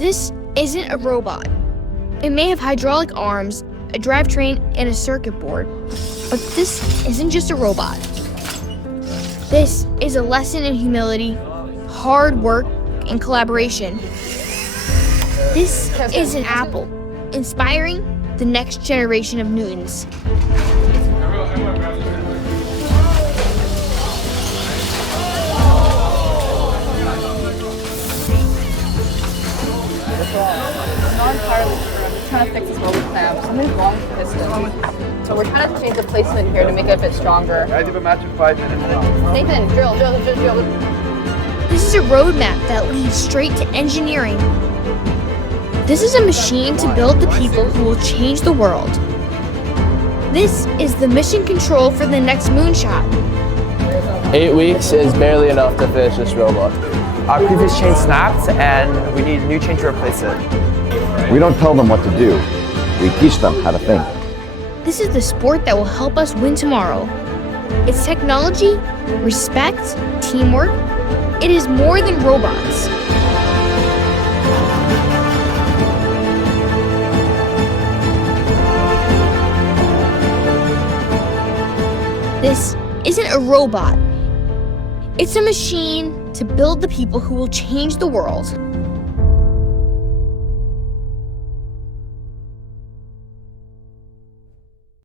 This isn't a robot. It may have hydraulic arms, a drivetrain, and a circuit board, but this isn't just a robot. This is a lesson in humility, hard work, and collaboration. This is an apple, inspiring the next generation of Newtons. I'm not entirely sure. I'm just trying to fix this roller clamp. Something's wrong with the piston. So we're trying to change the placement here to make it a bit stronger. I do a match in 5 minutes. Nathan, drill. This is a roadmap that leads straight to engineering. This is a machine to build the people who will change the world. This is the mission control for the next moonshot. 8 weeks is barely enough to finish this robot. Our previous chain snapped and we need a new chain to replace it. We don't tell them what to do. We teach them how to think. This is the sport that will help us win tomorrow. It's technology, respect, teamwork. It is more than robots. This isn't a robot. It's a machine to build the people who will change the world.